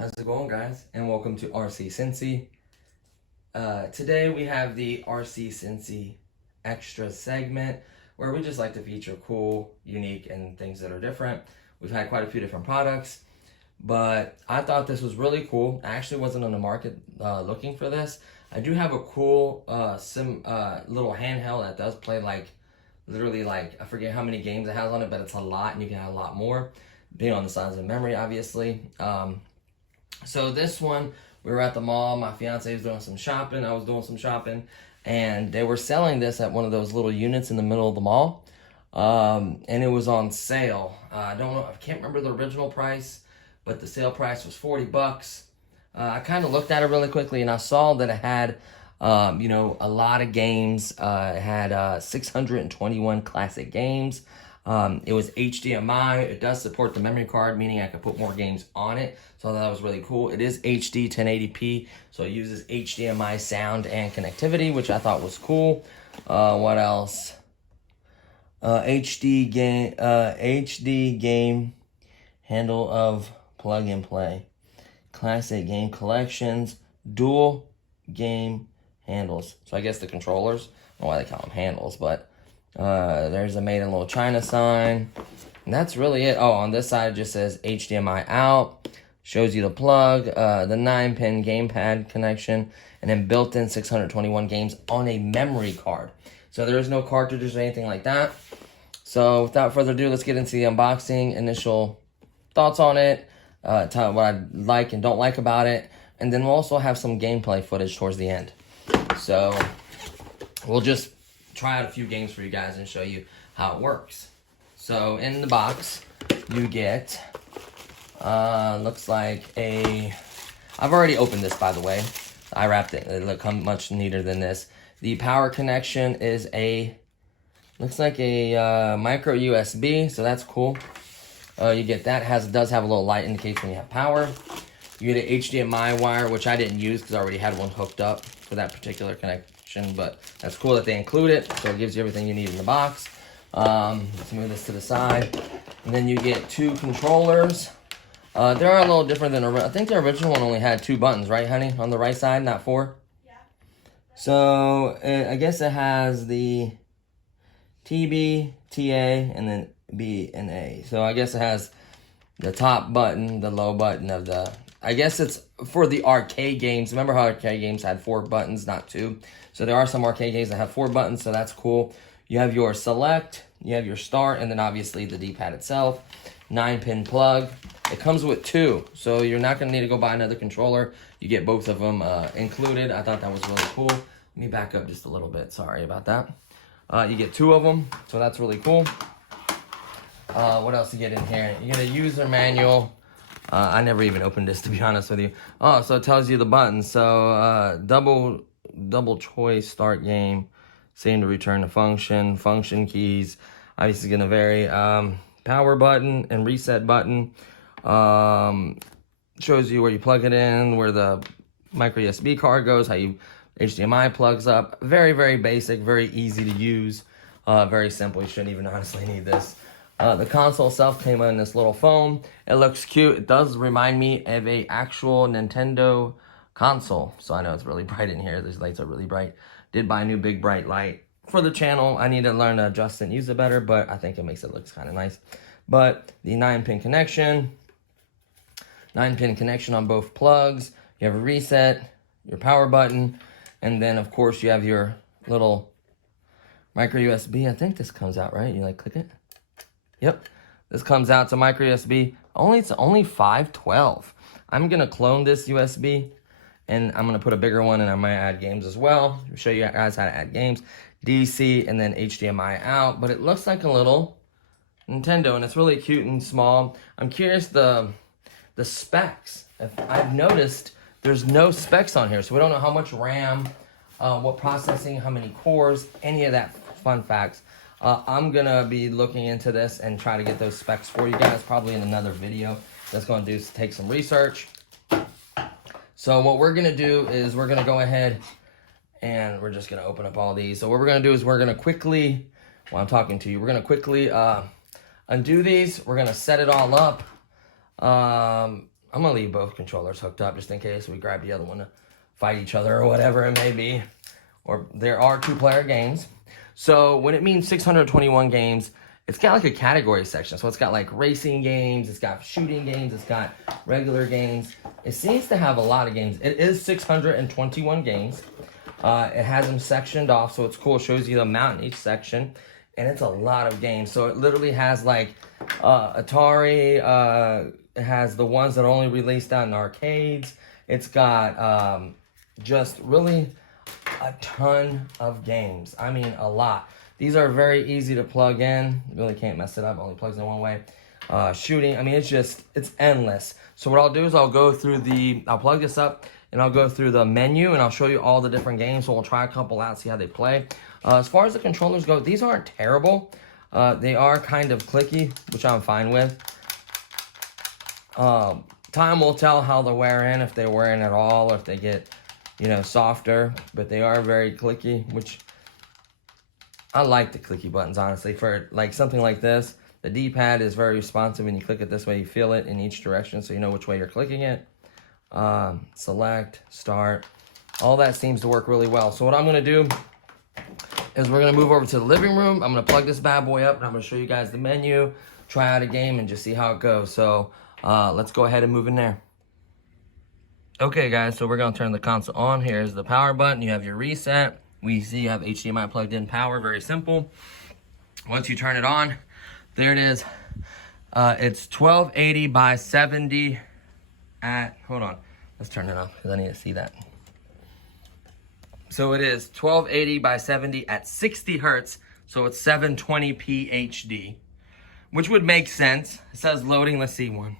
How's it going, guys? And welcome to RC Cincy. Today we have the RC Cincy Extras segment where we just like to feature cool, unique, and things that are different. We've had quite a few different products, but I thought this was really cool. I actually wasn't on the market looking for this. I do have a cool little handheld that does play literally I forget how many games it has on it, but it's a lot and you can have a lot more, being on the size of memory, obviously. So this one, we were at the mall, my fiance was doing some shopping, I was doing some shopping, and they were selling this at one of those little units in the middle of the mall, and it was on sale. I can't remember the original price, but the sale price was 40 bucks. I kind of looked at it really quickly, and I saw that it had, a lot of games. It had 621 classic games. It was HDMI. It does support the memory card, meaning I could put more games on it. So that was really cool. It is HD 1080p, so it uses HDMI sound and connectivity, which I thought was cool. What else? HD game handle of plug and play. Classic game collections, dual game handles. So I guess the controllers, I don't know why they call them handles, but there's a made in little China sign. And that's really it. Oh, on this side it just says HDMI out. Shows you the plug, the 9-pin gamepad connection, and then built-in 621 games on a memory card. So there is no cartridges or anything like that. So without further ado, let's get into the unboxing, initial thoughts on it, tell you what I like and don't like about it, and then we'll also have some gameplay footage towards the end. So we'll just try out a few games for you guys and show you how it works. So in the box, you get, looks like I've already opened this, by the way. I wrapped it. It looked much neater than this. The power connection is looks like a micro USB, so that's cool. You get that. Does have a little light, indicates when you have power. You get an HDMI wire, which I didn't use because I already had one hooked up for that particular connection, but that's cool that they include it, so it gives you everything you need in the box. Let's move this to the side. And then you get 2 controllers. They are a little different than, I think the original one only had 2 buttons, right, honey? On the right side, not 4? Yeah. So, I guess it has the TB, TA, and then B and A. So I guess it has the top button, the low button of the, I guess it's for the arcade games. Remember how arcade games had 4 buttons, not 2? So there are some arcade games that have 4 buttons, so that's cool. You have your select, you have your start, and then obviously the D-pad itself. 9-pin plug. It comes with 2, so you're not going to need to go buy another controller. You get both of them included. I thought that was really cool. Let me back up just a little bit. Sorry about that. You get 2 of them, so that's really cool. What else you get in here? You get a user manual. I never even opened this, to be honest with you. Oh, so it tells you the buttons. So double choice start game, same to return to function keys. Obviously going to vary. Power button and reset button. Shows you where you plug it in, where the micro USB card goes, how you HDMI plugs up. Very, very basic, very easy to use, very simple. You shouldn't even honestly need this. The console itself came in this little foam. It looks cute. It does remind me of a actual Nintendo console. So I know it's really bright in here. These lights are really bright. Did buy a new big bright light for the channel. I need to learn to adjust and use it better, but I think it makes it look kind of nice. But the 9-pin connection, 9-pin connection on both plugs. You have a reset, your power button, and then of course you have your little micro USB. I think this comes out, right? You click it. Yep, this comes out to micro USB. It's only 512. I'm gonna clone this USB and I'm gonna put a bigger one, and I might add games as well. I'll show you guys how to add games, DC, and then HDMI out. But it looks like a little Nintendo, and it's really cute and small. I'm curious the specs. If I've noticed there's no specs on here, so we don't know how much RAM, what processing, how many cores, any of that fun facts. I'm gonna be looking into this and try to get those specs for you guys, probably in another video. That's gonna do is take some research. So what we're gonna do is we're gonna go ahead and we're just gonna open up all these. So what we're gonna do is we're gonna quickly, while I'm talking to you, we're gonna quickly undo these. We're gonna set it all up. I'm gonna leave both controllers hooked up just in case we grab the other one to fight each other or whatever it may be. Or there are 2-player games. So when it means 621 games, it's got like a category section. So it's got like racing games, it's got shooting games, it's got regular games. It seems to have a lot of games. It is 621 games. It has them sectioned off, so it's cool. It shows you the amount in each section. And it's a lot of games. So it literally has like Atari, it has the ones that are only released out in arcades. It's got just really a ton of games. I mean, a lot. These are very easy to plug in. You really can't mess it up. Only plugs in one way. Shooting. I mean, it's endless. So what I'll do is I'll plug this up and I'll go through the menu and I'll show you all the different games. So we'll try a couple out, see how they play. As far as the controllers go, these aren't terrible. They are kind of clicky, which I'm fine with. Time will tell how they're wearing, if they're wearing at all, or if they get, softer. But they are very clicky, which I like the clicky buttons, honestly. For like something like this, the D-pad is very responsive. When you click it this way, you feel it in each direction, so you know which way you're clicking it. Select, start, all that seems to work really well. So what I'm gonna do is we're gonna move over to the living room. I'm gonna plug this bad boy up and I'm gonna show you guys the menu, try out a game, and just see how it goes. So let's go ahead and move in there. Okay guys, so we're gonna turn the console on. Here's the power button. You have your reset. We see you have HDMI plugged in power, very simple. Once you turn it on, there it is. It's 1280 by 70 at, hold on, let's turn it off because I need to see that. So it is 1280 by 70 at 60 hertz, so it's 720p HD, which would make sense. It says loading, let's see one.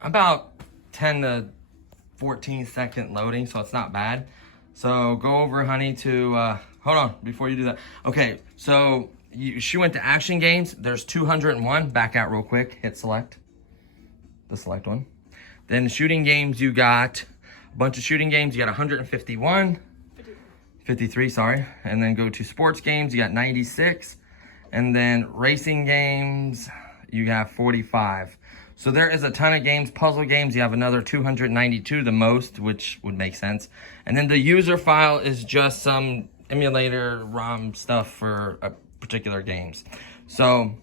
About 10 to 14 second loading, so it's not bad. So go over, honey, to, hold on, before you do that. Okay, so she went to action games. There's 201, back out real quick, hit select, the select one. Then shooting games, you got a bunch of shooting games. You got 151, 53, sorry. And then go to sports games, you got 96. And then racing games, you have 45. So there is a ton of games. Puzzle games, you have another 292, the most, which would make sense. And then the user file is just some emulator ROM stuff for particular games. So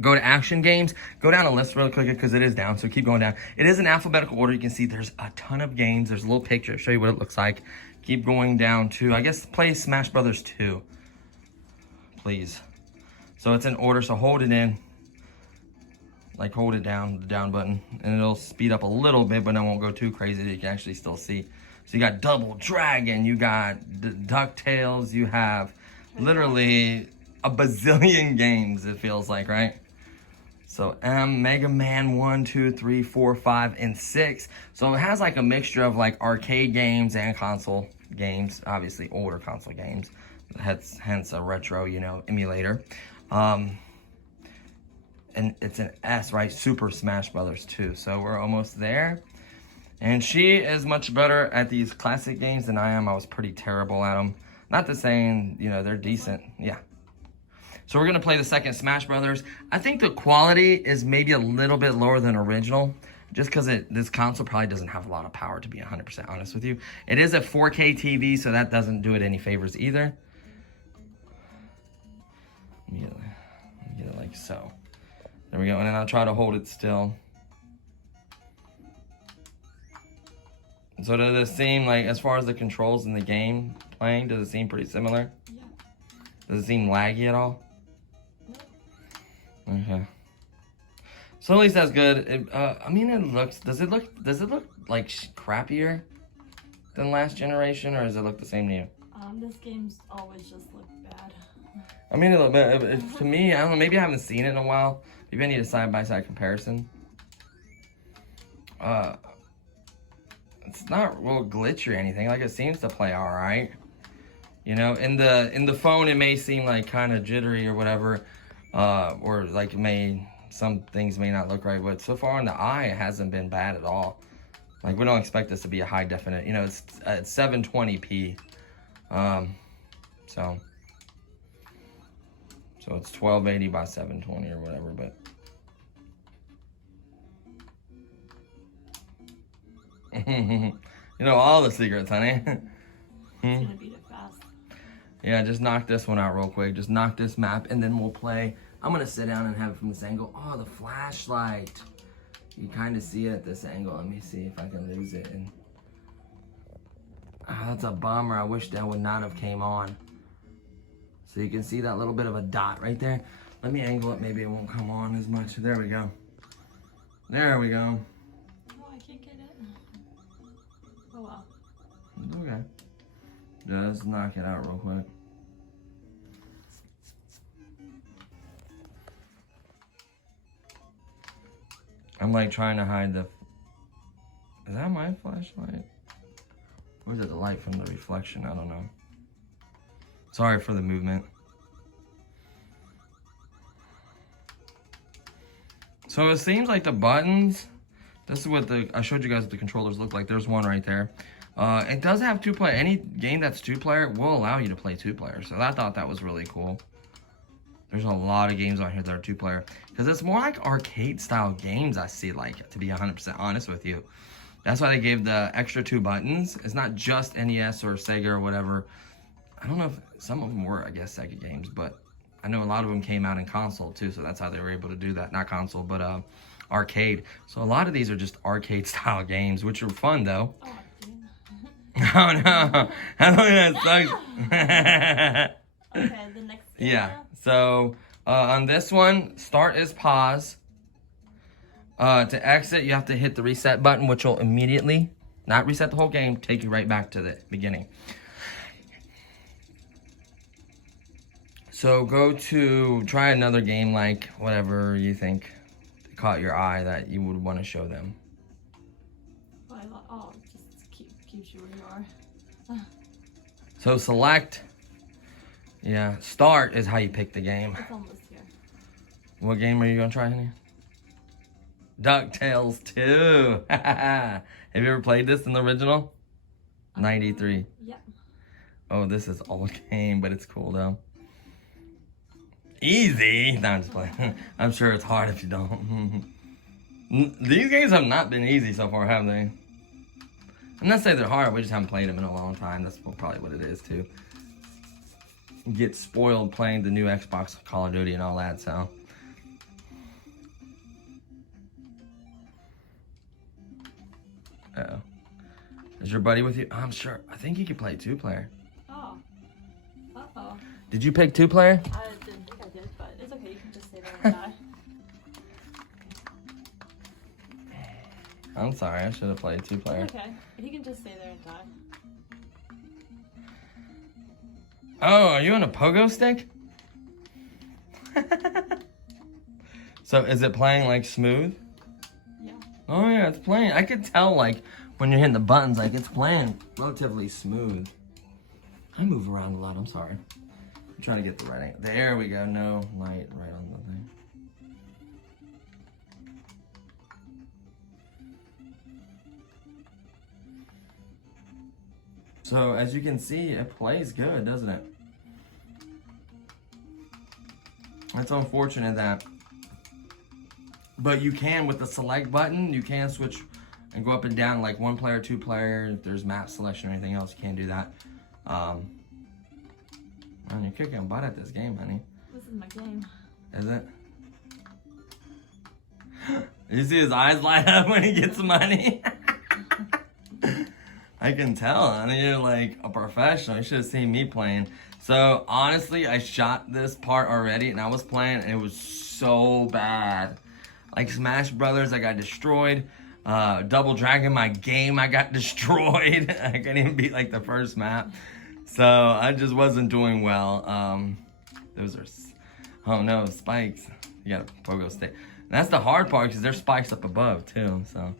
go to action games. Go down a list really quick because it is down, so keep going down. It is in alphabetical order. You can see there's a ton of games. There's a little picture to show you what it looks like. Keep going down to, I guess, play Smash Brothers 2, please. So it's in order, so hold it in. Like hold it down, the down button, and it'll speed up a little bit, but it won't go too crazy. You can actually still see. So you got Double Dragon, you got DuckTales, you have literally a bazillion games, it feels like, right? So Mega Man 1, 2, 3, 4, 5, and 6. So it has like a mixture of like arcade games and console games, obviously older console games. Hence a retro, emulator. And it's an S, right? Super Smash Brothers 2. So we're almost there. And she is much better at these classic games than I am. I was pretty terrible at them. Not to saying, they're decent. Yeah. So we're going to play the second Smash Brothers. I think the quality is maybe a little bit lower than original. Just because this console probably doesn't have a lot of power, to be 100% honest with you. It is a 4K TV, so that doesn't do it any favors either. Let me get it like so. There we go, and then I'll try to hold it still. So does it seem like, as far as the controls in the game playing, does it seem pretty similar? Yeah. Does it seem laggy at all? No. Okay. So at least that's good. I mean, does it look like crappier than last generation, or does it look the same to you? This game's always just looked bad. I mean, to me, I don't know, maybe I haven't seen it in a while. Maybe I need a side-by-side comparison. It's not real glitchy or anything. Like, it seems to play all right. You know, in the phone, it may seem like kind of jittery or whatever, or like some things may not look right. But so far on the eye, it hasn't been bad at all. Like, we don't expect this to be a high definite. You know, it's 720p. So it's 1280 by 720 or whatever, but. You know all the secrets, honey. It's gonna beat it fast. Yeah, just knock this one out real quick. Just knock this map, and then we'll play. I'm gonna sit down and have it from this angle. Oh, the flashlight. You kind of see it at this angle. Let me see if I can lose it. And that's a bummer. I wish that would not have came on. So you can see that little bit of a dot right there. Let me angle it. Maybe it won't come on as much. There we go. There we go. Oh, I can't get it. Oh, well. It's okay. Just knock it out real quick. I'm like trying to hide the... Is that my flashlight? Or is it the light from the reflection? I don't know. Sorry for the movement. So it seems like the buttons... This is what I showed you guys what the controllers look like. There's one right there. It does have 2-player. Any game that's 2-player will allow you to play 2-player. So I thought that was really cool. There's a lot of games on here that are 2-player. Because it's more like arcade-style games, I see, like, to be 100% honest with you. That's why they gave the extra 2 buttons. It's not just NES or Sega or whatever. I don't know if some of them were, I guess, Sega games. But I know a lot of them came out in console, too. So that's how they were able to do that. Not console, but arcade. So a lot of these are just arcade-style games, which are fun, though. Oh, no. I don't know, it sucks. Okay, the next game. Yeah. So, on this one, start is pause. To exit, you have to hit the reset button, which will immediately, not reset the whole game, take you right back to the beginning. So, try another game like whatever you think caught your eye that you would want to show them. Oh, just keeps you where you are. So, select. Yeah, start is how you pick the game. It's almost here. What game are you gonna try, honey? DuckTales 2. Have you ever played this in the original? 93. Yeah. Oh, this is old game, but it's cool though. Easy. No, I'm just playing. I'm sure it's hard if you don't. These games have not been easy so far, have they? I'm not saying they're hard. We just haven't played them in a long time. That's probably what it is too. Get spoiled playing the new Xbox Call of Duty and all that, so. Uh-oh. Is your buddy with you? I'm sure. I think you can play 2-player. Oh. Uh-oh. Did you pick 2-player? I didn't think I did, but it's okay. You can just stay there and die. I'm sorry. I should have played 2-player. It's okay. He can just stay there and die. Oh, are you on a pogo stick? So is it playing like smooth? Yeah. Oh yeah, it's playing. I could tell like when you're hitting the buttons, like it's playing relatively smooth. I move around a lot, I'm sorry. I'm trying to get the right angle. There we go, no light right on the thing. So as you can see, it plays good, doesn't it? It's unfortunate that, but you can with the select button, you can switch and go up and down like 1-player, 2-player. If there's map selection or anything else, you can't do that. Man, you're kicking butt at this game, honey. This is my game. Is it? You see his eyes light up when he gets money? I can tell, honey. You're like a professional. You should have seen me playing. So, honestly, I shot this part already, and I was playing, and it was so bad. Like Smash Brothers, I got destroyed. Double Dragon, my game, I got destroyed. I couldn't even beat like the first map. So I just wasn't doing well. Those are, oh no, spikes. You got a pogo stick. And that's the hard part because there's spikes up above too, so.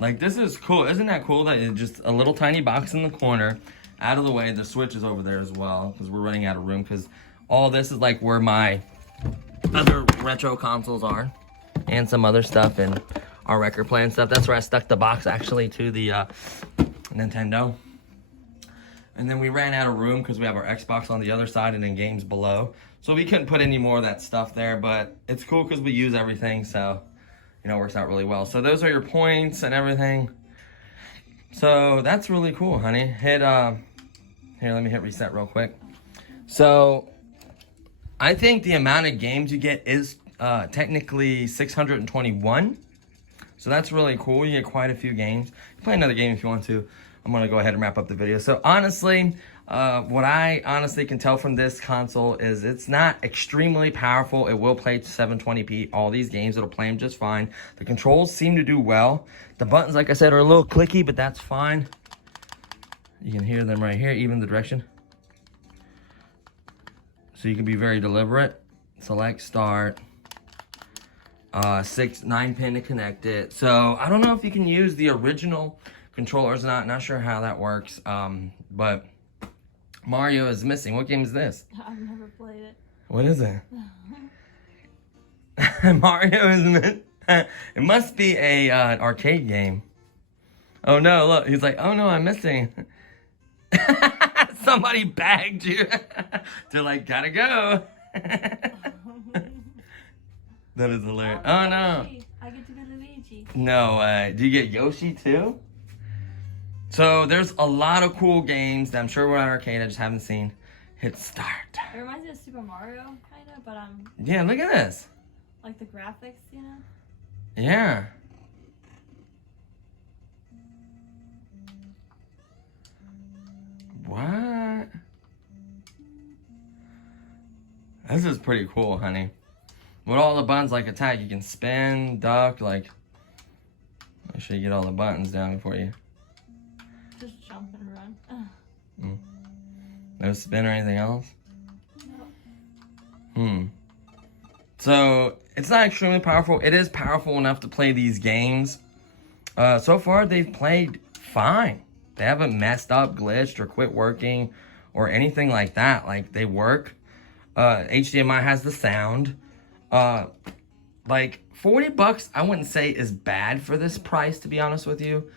Like, this is cool. Isn't that cool that it's just a little tiny box in the corner, out of the way. The switch is over there as well because we're running out of room, because all this is like where my other retro consoles are and some other stuff and our record player and stuff. That's where I stuck the box actually to the Nintendo. And then we ran out of room because we have our Xbox on the other side and then games below. So we couldn't put any more of that stuff there, but it's cool because we use everything, so you know, it works out really well. So those are your points and everything. So that's really cool, honey. Hit, here, let me hit reset real quick. So I think the amount of games you get is technically 621. So that's really cool. You get quite a few games. You can play another game if you want to. I'm going to go ahead and wrap up the video. So honestly, what I honestly can tell from this console is it's not extremely powerful. It will play 720p. All these games, it'll play them just fine. The controls seem to do well. The buttons, like I said, are a little clicky, but that's fine. You can hear them right here, even the direction. So you can be very deliberate. Select start. 9 pin to connect it. So I don't know if you can use the original controllers or not sure how that works. But Mario is missing. What game is this? I've never played it. What is it? Mario is missing. It must be a an arcade game. Oh no, look, he's like, oh no, I'm missing. Somebody bagged you. They're like, gotta go. That is hilarious. Oh no. I get to be Luigi. No, do you get Yoshi too? So there's a lot of cool games that I'm sure we're on arcade. I just haven't seen. Hit start. It reminds me of Super Mario, kind of, but yeah, look at this. like the graphics, you know? Yeah. What? This is pretty cool, honey. With all the buttons like attack, you can spin, duck, like. Make sure you get all the buttons down for you. Just jump and run. No spin or anything else? No. So, it's not extremely powerful. It is powerful enough to play these games. So far, they've played fine. They haven't messed up, glitched, or quit working, or anything like that. Like, they work. HDMI has the sound. Like, 40 bucks, I wouldn't say is bad for this price, to be honest with you.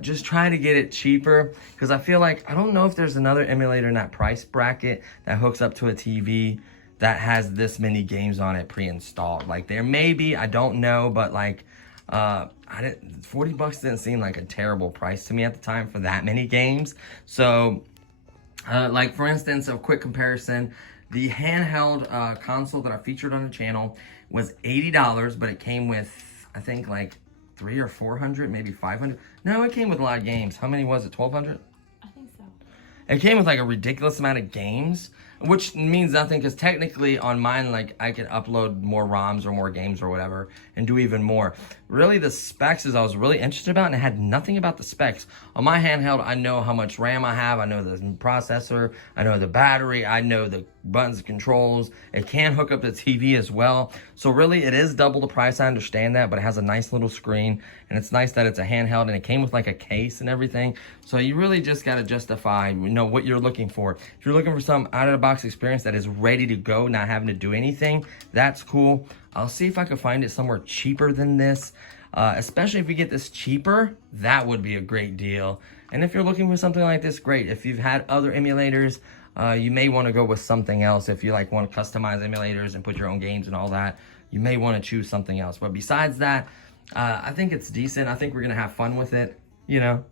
Just try to get it cheaper, because I feel like, I don't know if there's another emulator in that price bracket that hooks up to a TV that has this many games on it pre-installed. Like, there may be, I don't know, but like, 40 bucks didn't seem like a terrible price to me at the time for that many games. So, like for instance, a quick comparison, the handheld console that I featured on the channel was $80, but it came with, I think, like 300 or 400, maybe 500. No, it came with a lot of games. How many was it? 1,200? I think so. It came with like a ridiculous amount of games, which means nothing, because technically on mine, like, I could upload more ROMs or more games or whatever and do even more. Really, the specs is I was really interested about, and it had nothing about the specs. On my handheld, I know how much RAM I have, I know the processor, I know the battery, I know the buttons and controls. It can hook up to TV as well. So really, it is double the price, I understand that, but it has a nice little screen, and it's nice that it's a handheld, and it came with like a case and everything. So you really just got to justify, you know, what you're looking for. If you're looking for some out-of-the-box experience that is ready to go, not having to do anything, that's cool. I'll see if I can find it somewhere cheaper than this. Especially if we get this cheaper, that would be a great deal. And if you're looking for something like this, great. If you've had other emulators, you may want to go with something else. If you like want to customize emulators and put your own games and all that, you may want to choose something else. But besides that, I think it's decent. I think we're going to have fun with it, you know.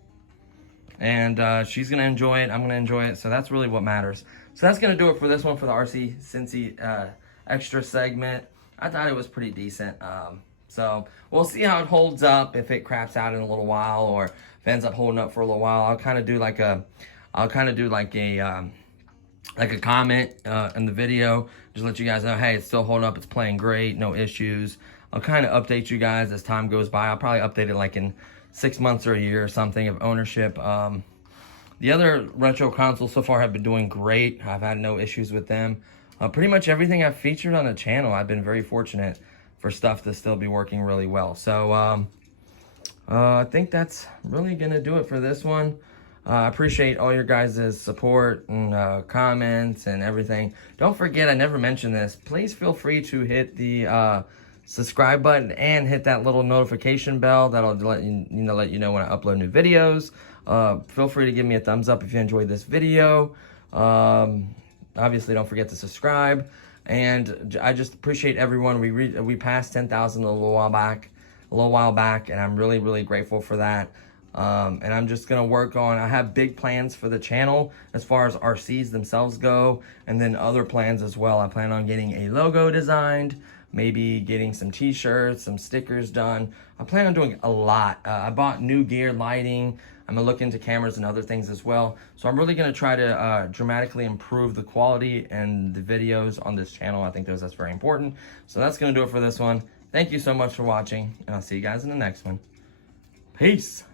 And she's going to enjoy it. I'm going to enjoy it. So that's really what matters. So that's going to do it for this one for the RC Cincy Extra segment. I thought it was pretty decent. So we'll see how it holds up, if it craps out in a little while, or if it ends up holding up for a little while. I'll kind of do like a comment in the video, just let you guys know, hey, it's still holding up, it's playing great, no issues. I'll kind of update you guys as time goes by. I'll probably update it like in 6 months or a year or something of ownership. The other retro consoles so far have been doing great. I've had no issues with them. Pretty much everything I've featured on the channel, I've been very fortunate for stuff to still be working really well. So I think that's really gonna do it for this one. I appreciate all your guys' support and comments and everything. Don't forget, I never mentioned this, please feel free to hit the subscribe button and hit that little notification bell. That'll let you know when I upload new videos. Feel free to give me a thumbs up if you enjoyed this video. Obviously, don't forget to subscribe. And I just appreciate everyone. We passed 10,000 a little while back, and I'm really, really grateful for that. And I'm just gonna work on, I have big plans for the channel as far as RCs themselves go, and then other plans as well. I plan on getting a logo designed, maybe getting some t-shirts, some stickers done. I plan on doing a lot. I bought new gear, lighting. I'm gonna look into cameras and other things as well. So I'm really gonna try to dramatically improve the quality and the videos on this channel. I think that's very important. So that's gonna do it for this one. Thank you so much for watching, and I'll see you guys in the next one. Peace.